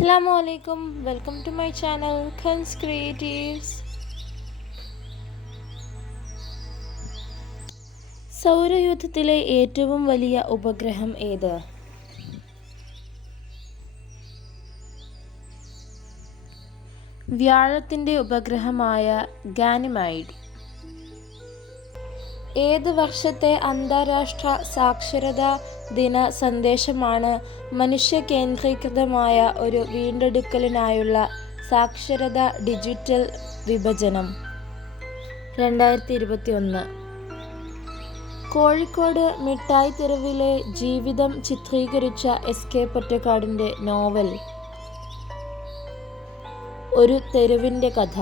Assalamualaikum, welcome to my channel Khans Creatives. സൗരയൂഥത്തിലെ ഏറ്റവും വലിയ ഉപഗ്രഹം ഏത്? വ്യാഴത്തിന്റെ ഉപഗ്രഹമായ ഗാനിമൈഡ്. ഏത് വർഷത്തെ അന്താരാഷ്ട്ര സാക്ഷരതാ ദിന സന്ദേശമാണ് മനുഷ്യ കേന്ദ്രീകൃതമായ ഒരു വീണ്ടെടുക്കലിനായുള്ള സാക്ഷരത ഡിജിറ്റൽ വിഭജനം? 2021. കോഴിക്കോട് മിഠായി തെരുവിലെ ജീവിതം ചിത്രീകരിച്ച എസ്.കെ. പൊറ്റക്കാടിൻ്റെ നോവൽ ഒരു തെരുവിൻ്റെ കഥ.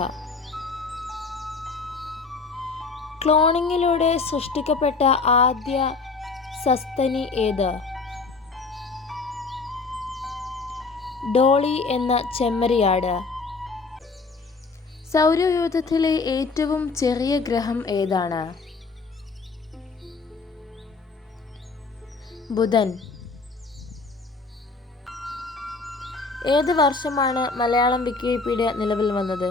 ക്ലോണിങ്ങിലൂടെ സൃഷ്ടിക്കപ്പെട്ട ആദ്യ സസ്തനി ഏത്? ഡോളി എന്ന ചെമ്മരിയാട്. സൗരയൂഥത്തിലെ ഏറ്റവും ചെറിയ ഗ്രഹം ഏതാണ്? ബുധൻ. ഏത് വർഷമാണ് മലയാളം വിക്കിപീഡിയ നിലവിൽ വന്നത്?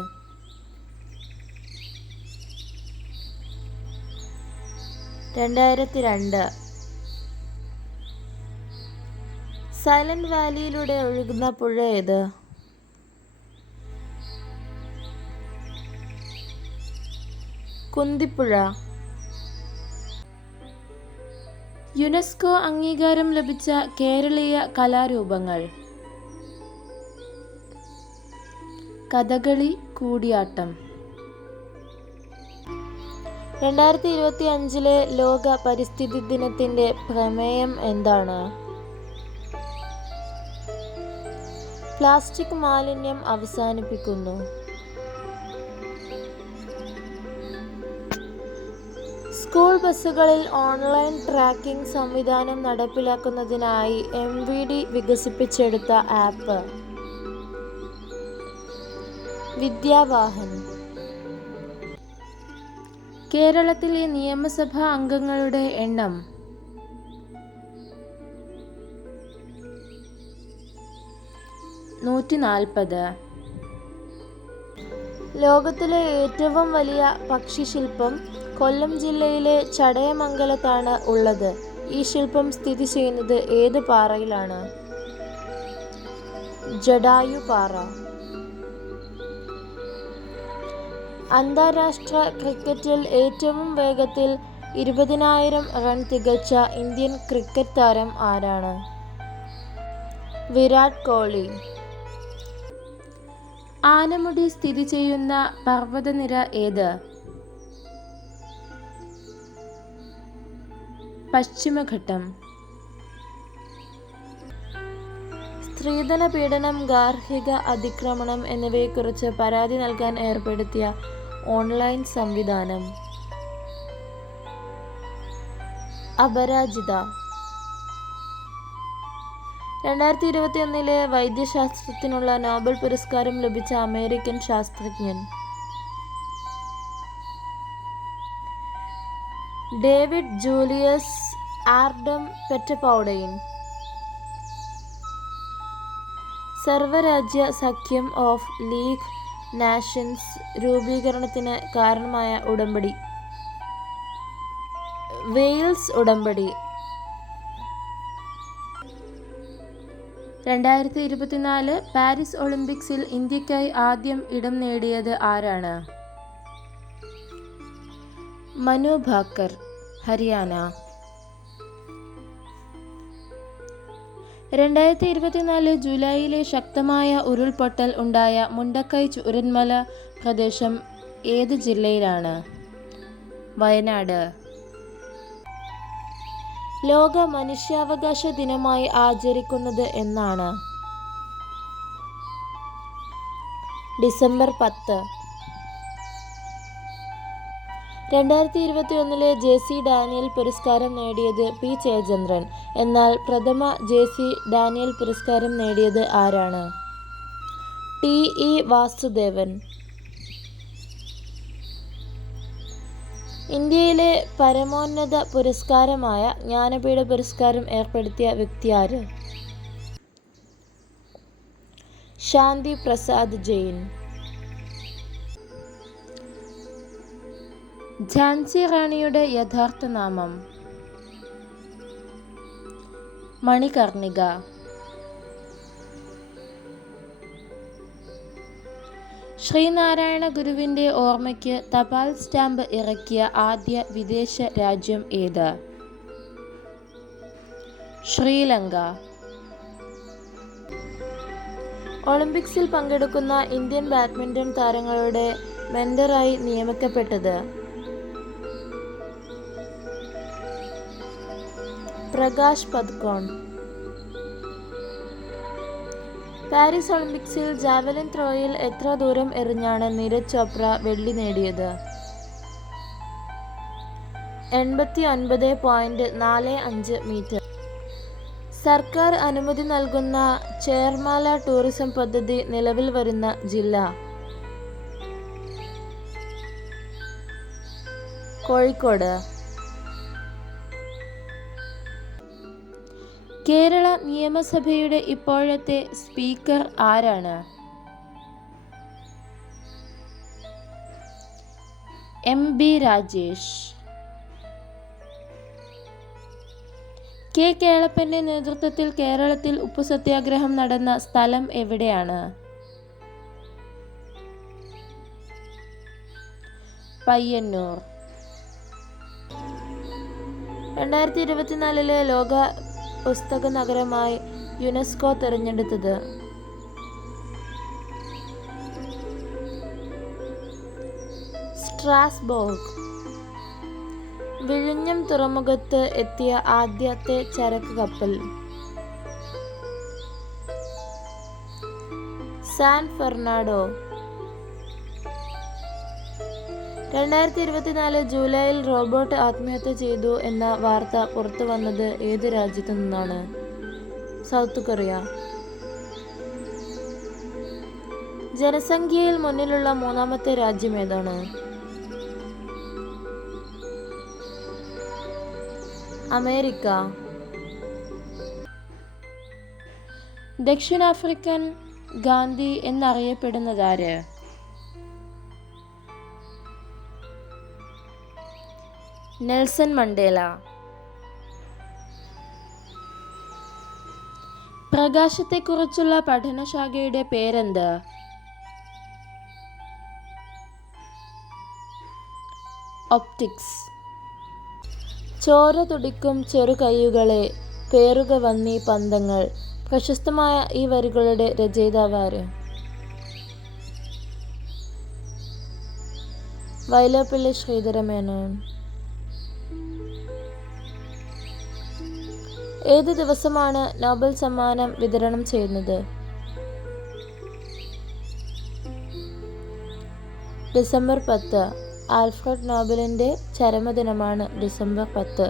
2002. സൈലന്റ് വാലിയിലൂടെ ഒഴുകുന്ന പുഴ ഏത്? കുന്തിപ്പുഴ. യുനെസ്കോ അംഗീകാരം ലഭിച്ച കേരളീയ കലാരൂപങ്ങൾ: കഥകളി, കൂടിയാട്ടം. 2025 ലോക പരിസ്ഥിതി ദിനത്തിന്റെ പ്രമേയം എന്താണ്? പ്ലാസ്റ്റിക് മാലിന്യം അവസാനിപ്പിക്കുന്നു. സ്കൂൾ ബസ്സുകളിൽ ഓൺലൈൻ ട്രാക്കിംഗ് സംവിധാനം നടപ്പിലാക്കുന്നതിനായി MVD വികസിപ്പിച്ചെടുത്ത ആപ്പ് വിദ്യാവാഹൻ. കേരളത്തിലെ നിയമസഭാ അംഗങ്ങളുടെ എണ്ണം 140. ലോകത്തിലെ ഏറ്റവും വലിയ പക്ഷിശില്പം കൊല്ലം ജില്ലയിലെ ചടയമംഗലത്താണ് ഉള്ളത്. ഈ ശില്പം സ്ഥിതി ചെയ്യുന്നത് ഏത് പാറയിലാണ്? ജടായു പാറ. അന്താരാഷ്ട്ര ക്രിക്കറ്റിൽ ഏറ്റവും വേഗത്തിൽ 20,000 റൺ തികച്ച ഇന്ത്യൻ ക്രിക്കറ്റ് താരം ആരാണ്? വിരാട് കോഹ്ലി. ആനമുടി സ്ഥിതി ചെയ്യുന്ന പർവ്വതനിര ഏത്? പശ്ചിമഘട്ടം. സ്ത്രീധന പീഡനം, ഗാർഹിക അതിക്രമണം എന്നിവയെക്കുറിച്ച് പരാതി നൽകാൻ ഏർപ്പെടുത്തിയ ഓൺലൈൻ സംവിധാനം അപരാജിത. 2021 വൈദ്യശാസ്ത്രത്തിനുള്ള നോബൽ പുരസ്കാരം ലഭിച്ച അമേരിക്കൻ ശാസ്ത്രജ്ഞൻ ഡേവിഡ് ജൂലിയസ് ആർഡം പെറ്റപൗഡൈൻ. സർവ്വരാജ്യ സഖ്യം ഓഫ് ലീഗ് നാഷൻസ് രൂപീകരണത്തിന് കാരണമായ ഉടമ്പടി വെയിൽസ് ഉടമ്പടി. 2024 പാരീസ് ഒളിമ്പിക്സിൽ ഇന്ത്യക്കായി ആദ്യം ഇടം നേടിയത് ആരാണ്? മനു ഭാക്കർ, ഹരിയാന. 2024 ജൂലൈയിലെ ശക്തമായ ഉരുൾപൊട്ടൽ ഉണ്ടായ മുണ്ടക്കൈ ചൂരന്മല പ്രദേശം ഏത് ജില്ലയിലാണ്? വയനാട്. ലോക മനുഷ്യാവകാശ ദിനമായി ആചരിക്കുന്നത് എന്നാണ്? ഡിസംബർ 10. 2021 JC ഡാനിയൽ പുരസ്കാരം നേടിയത് P. ജയചന്ദ്രൻ. എന്നാൽ പ്രഥമ JC ഡാനിയൽ പുരസ്കാരം നേടിയത് ആരാണ്? TE വാസുദേവൻ. ഇന്ത്യയിലെ പരമോന്നത പുരസ്കാരമായ ജ്ഞാനപീഠ പുരസ്കാരം ഏർപ്പെടുത്തിയ വ്യക്തി ആര്? ശാന്തി പ്രസാദ് ജെയിൻ. ഝാൻസി റാണിയുടെ യഥാർത്ഥ നാമം മണികർണിക. ശ്രീനാരായണ ഗുരുവിൻ്റെ ഓർമ്മയ്ക്ക് തപാൽ സ്റ്റാമ്പ് ഇറക്കിയ ആദ്യ വിദേശ രാജ്യം ഏത്? ശ്രീലങ്ക. ഒളിമ്പിക്സിൽ പങ്കെടുക്കുന്ന ഇന്ത്യൻ ബാഡ്മിൻ്റൺ താരങ്ങളുടെ മെൻറ്ററായി നിയമിക്കപ്പെട്ടത്? പ്രകാശ് പദുക്കോൺ. പാരീസ് ഒളിമ്പിക്സിൽ ജാവലിൻ ത്രോയിൽ എത്ര ദൂരം എറിഞ്ഞാണ് നീരജ് ചോപ്ര വെള്ളി നേടിയത്? 89.45 മീറ്റർ. സർക്കാർ അനുമതി നൽകുന്ന ചേർമാല ടൂറിസം പദ്ധതി നിലവിൽ വരുന്ന ജില്ല? കോഴിക്കോട്. കേരള നിയമസഭയുടെ ഇപ്പോഴത്തെ സ്പീക്കർ ആരാണ്? MB രാജേഷ്. കെ കേളപ്പൻ്റെ നേതൃത്വത്തിൽ കേരളത്തിൽ ഉപ്പു സത്യാഗ്രഹം നടന്ന സ്ഥലം എവിടെയാണ്? പയ്യന്നൂർ. 2024 ലോക പുസ്തക നഗരമായി യുനെസ്കോ തിരഞ്ഞെടുത്തത്? സ്ട്രാസ്ബോർഗ്. വിഴിഞ്ഞം തുറമുഖത്ത് എത്തിയ ആദ്യത്തെ ചരക്ക് കപ്പൽ? San Fernando. 2024 ജൂലൈയിൽ റോബോട്ട് ആത്മഹത്യ ചെയ്തു എന്ന വാർത്ത പുറത്തു വന്നത് ഏത് രാജ്യത്തു നിന്നാണ്? South Korea. ജനസംഖ്യയിൽ മുന്നിലുള്ള മൂന്നാമത്തെ രാജ്യം ഏതാണ്? അമേരിക്ക. ദക്ഷിണാഫ്രിക്കൻ ഗാന്ധി എന്നറിയപ്പെടുന്നതാര്? Nelson Mandela. പ്രകാശത്തെക്കുറിച്ചുള്ള പഠനശാഖയുടെ പേരെന്ത്? ഒപ്റ്റിക്സ്. ചോര തുടിക്കും ചെറുകൈകളെ പേറുക വന്നീ പന്തങ്ങൾ. പ്രശസ്തമായ ഈ വരികളുടെ രചയിതാവാര്? വൈലോപ്പിള്ളി ശ്രീധരമേനോൻ. ഏത് ദിവസമാണ് നോബൽ സമ്മാനം വിതരണം ചെയ്യുന്നത്? ഡിസംബർ 10. ആൽഫ്രഡ് നോബലിൻ്റെ ചരമദിനമാണ് ഡിസംബർ 10.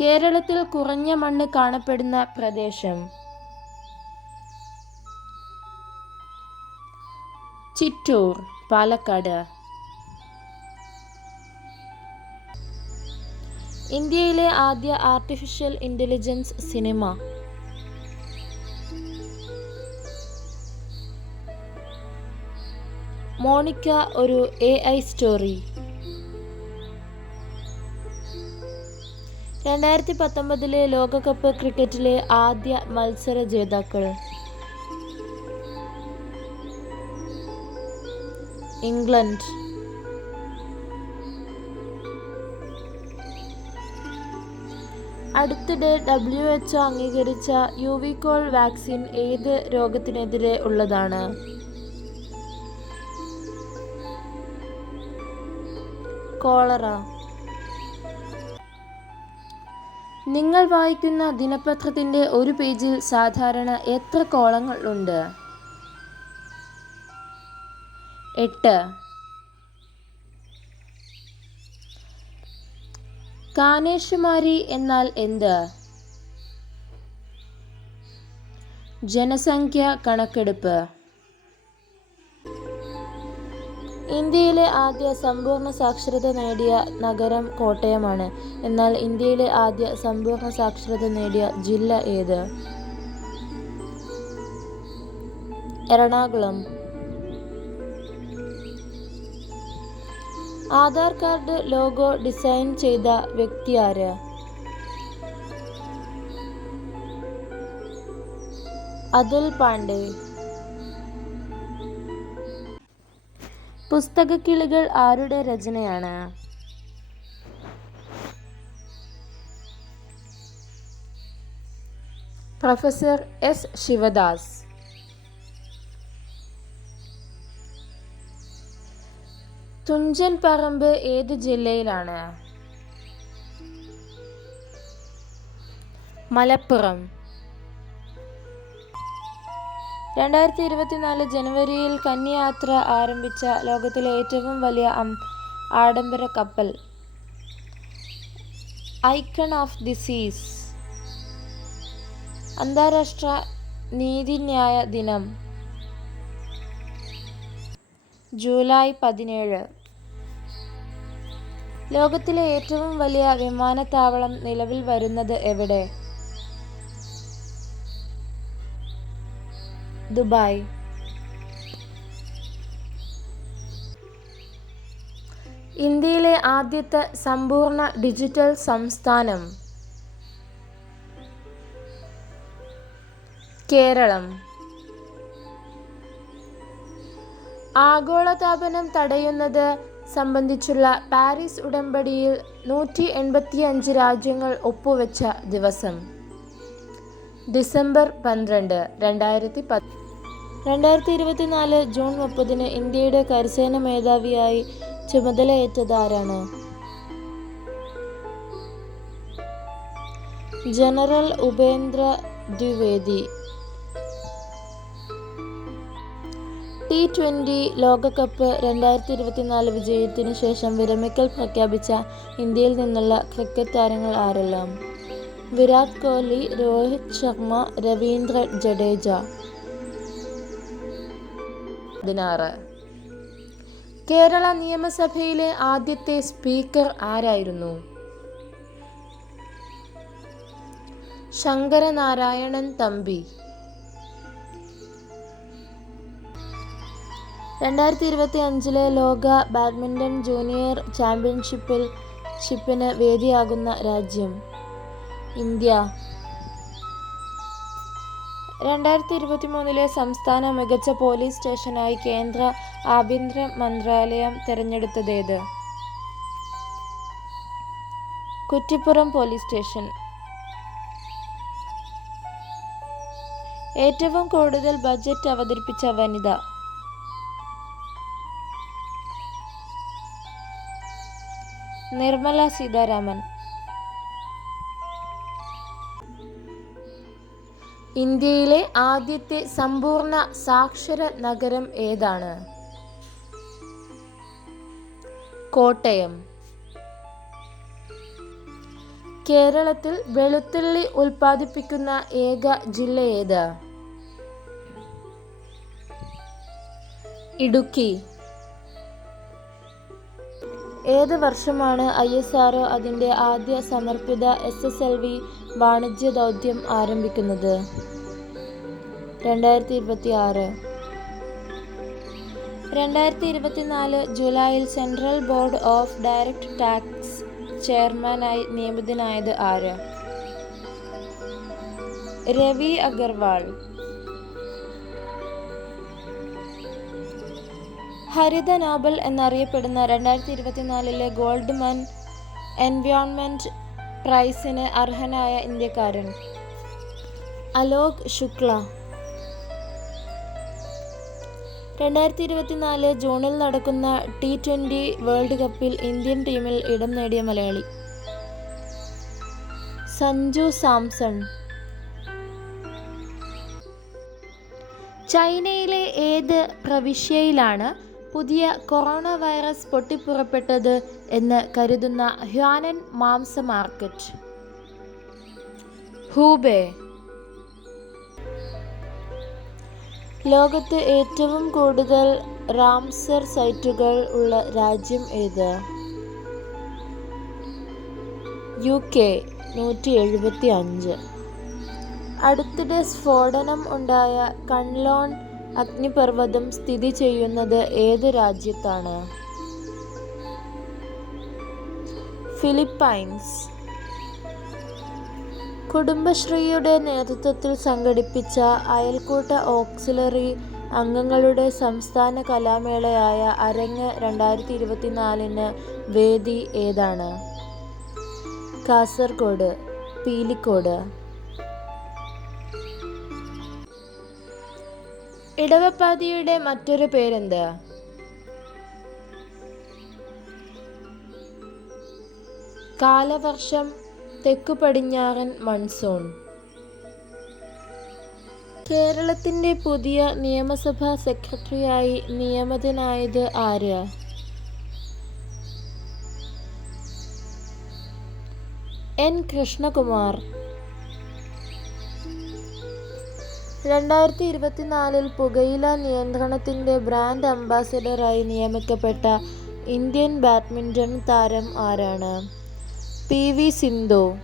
കേരളത്തിൽ കുറഞ്ഞ മണ്ണ് കാണപ്പെടുന്ന പ്രദേശം? ചിറ്റൂർ, പാലക്കാട്. ഇന്ത്യയിലെ ആദ്യ ആർട്ടിഫിഷ്യൽ ഇൻ്റലിജൻസ് സിനിമ? മോണിക്ക ഒരു AI സ്റ്റോറി. 2019 ലോകകപ്പ് ക്രിക്കറ്റിലെ ആദ്യ മത്സര ജേതാക്കൾ? ഇംഗ്ലണ്ട്. അടുത്തിടെ WHO അംഗീകരിച്ച യുവിക്കോൾ വാക്സിൻ ഏത് രോഗത്തിനെതിരെ ഉള്ളതാണ്? കോളറ. നിങ്ങൾ വായിക്കുന്ന ദിനപത്രത്തിൻ്റെ ഒരു പേജിൽ സാധാരണ എത്ര കോളങ്ങൾ ഉണ്ട്? 8. കാനേഷുമാരി എന്നാൽ എന്ത്? ജനസംഖ്യ കണക്കെടുപ്പ്. ഇന്ത്യയിലെ ആദ്യ സമ്പൂർണ്ണ സാക്ഷരത നേടിയ നഗരം കോട്ടയമാണ്. എന്നാൽ ഇന്ത്യയിലെ ആദ്യ സമ്പൂർണ്ണ സാക്ഷരത നേടിയ ജില്ല ഏത്? Ernakulam. Aadhaar card logo design ചെയ്ത വ്യക്തി ആര്? അതുൽ പാണ്ഡെ. പുസ്തകക്കിളികൾ ആരുടെ രചനയാണ്? Professor S Sivadas. തുഞ്ചൻ പറമ്പ് ഏത് ജില്ലയിലാണ്? മലപ്പുറം. 2024 ജനുവരിയിൽ കന്യായാത്ര ആരംഭിച്ച ലോകത്തിലെ ഏറ്റവും വലിയ ആഡംബര കപ്പൽ? ഐക്കൺ ഓഫ് ദി സീസ്. അന്താരാഷ്ട്ര നീതിന്യായ ദിനം? ജൂലൈ 17. ലോകത്തിലെ ഏറ്റവും വലിയ വിമാനത്താവളം നിലവിൽ വരുന്നത് എവിടെ? ദുബായ്. ഇന്ത്യയിലെ ആദ്യത്തെ സമ്പൂർണ്ണ ഡിജിറ്റൽ സംസ്ഥാനം? കേരളം. ആഗോളതാപനം തടയുന്നത് സംബന്ധിച്ചുള്ള പാരീസ് ഉടമ്പടിയിൽ 185 രാജ്യങ്ങൾ ഒപ്പുവെച്ച ദിവസം? ഡിസംബർ 12, 2010. 2024 ജൂൺ 30 ഇന്ത്യയുടെ കരസേന മേധാവിയായി ചുമതലയേറ്റത് ആരാണ്? ജനറൽ ഉപേന്ദ്ര ദ്വിവേദി. T20 ലോകകപ്പ് 2024 വിജയത്തിനു ശേഷം വിരമിക്കൽ പ്രഖ്യാപിച്ച ഇന്ത്യയിൽ നിന്നുള്ള ക്രിക്കറ്റ് താരങ്ങൾ ആരെല്ലാം? വിരാട് കോഹ്ലി, രോഹിത് ശർമ്മ, രവീന്ദ്ര ജഡേജ. 16. കേരള നിയമസഭയിലെ ആദ്യത്തെ സ്പീക്കർ ആരായിരുന്നു? ശങ്കരനാരായണൻ തമ്പി. 2025 ലോക ബാഡ്മിൻ്റൺ ജൂനിയർ ചാമ്പ്യൻഷിപ്പിന് വേദിയാകുന്ന രാജ്യം? ഇന്ത്യ. 2023 സംസ്ഥാന മികച്ച പോലീസ് സ്റ്റേഷനായി കേന്ദ്ര ആഭ്യന്തര മന്ത്രാലയം തിരഞ്ഞെടുത്തതേത്? Kuttippuram police station. ഏറ്റവും കൂടുതൽ ബജറ്റ് അവതരിപ്പിച്ച വനിത? നിർമ്മല സീതാരാമൻ. ഇന്ത്യയിലെ ആദ്യത്തെ സമ്പൂർണ്ണ സാക്ഷര നഗരം ഏതാണ്? കോട്ടയം. കേരളത്തിൽ വെളുത്തുള്ളി ഉൽപ്പാദിപ്പിക്കുന്ന ഏക ജില്ല ഏത്? ഇടുക്കി. ഏത് വർഷമാണ് ISRO അതിൻ്റെ ആദ്യ സമർപ്പിത SSLV വാണിജ്യ ദൗത്യം ആരംഭിക്കുന്നത്? 2026. 2024 ജൂലൈയിൽ central board of direct tax ചെയർമാനായി നിയമിതനായത് ആര്? രവി അഗർവാൾ. ഹരിത നോബൽ എന്നറിയപ്പെടുന്ന 2024 ഗോൾഡ്മാൻ എൻവയോൺമെന്റ് പ്രൈസിന് അർഹനായ ഇന്ത്യക്കാരൻ? അലോക് ശുക്ല. 2024 ജൂണിൽ നടക്കുന്ന T20 വേൾഡ് കപ്പിൽ ഇന്ത്യൻ ടീമിൽ ഇടം നേടിയ മലയാളി? സഞ്ജു സാംസൺ. ചൈനയിലെ ഏത് പ്രവിശ്യയിലാണ് പുതിയ കൊറോണ വൈറസ് പൊട്ടിപ്പുറപ്പെട്ടത് എന്ന് കരുതുന്ന ഹ്യാനൻ മാംസ മാർക്കറ്റ്? ഹൂബേ. ലോകത്ത് ഏറ്റവും കൂടുതൽ റാംസർ സൈറ്റുകൾ ഉള്ള രാജ്യം ഏത്? UK 175. അടുത്തിടെ സ്ഫോടനം ഉണ്ടായ കൺലോൺ അഗ്നിപർവ്വതം സ്ഥിതി ചെയ്യുന്നത് ഏത് രാജ്യത്താണ്? ഫിലിപ്പൈൻസ്. കുടുംബശ്രീയുടെ നേതൃത്വത്തിൽ സംഘടിപ്പിച്ച അയൽക്കൂട്ട ഓക്സിലറി അംഗങ്ങളുടെ സംസ്ഥാന കലാമേളയായ അരങ്ങ് 2024 വേദി ഏതാണ്? കാസർഗോഡ്, പീലിക്കോട്. ഇടവപ്പാതിയുടെ മറ്റൊരു പേരെന്ത്? കാലവർഷം, തെക്കു പടിഞ്ഞാറൻ മൺസൂൺ. കേരളത്തിന്റെ പുതിയ നിയമസഭാ സെക്രട്ടറിയായി നിയമിതനായത് ആര്? N. കൃഷ്ണകുമാർ. 2024 പുകയില നിയന്ത്രണത്തിന്റെ ബ്രാൻഡ് അംബാസഡറായി നിയമിക്കപ്പെട്ട ഇന്ത്യൻ ബാഡ്മിൻ്റൺ താരം ആരാണ്? PV സിന്ധു.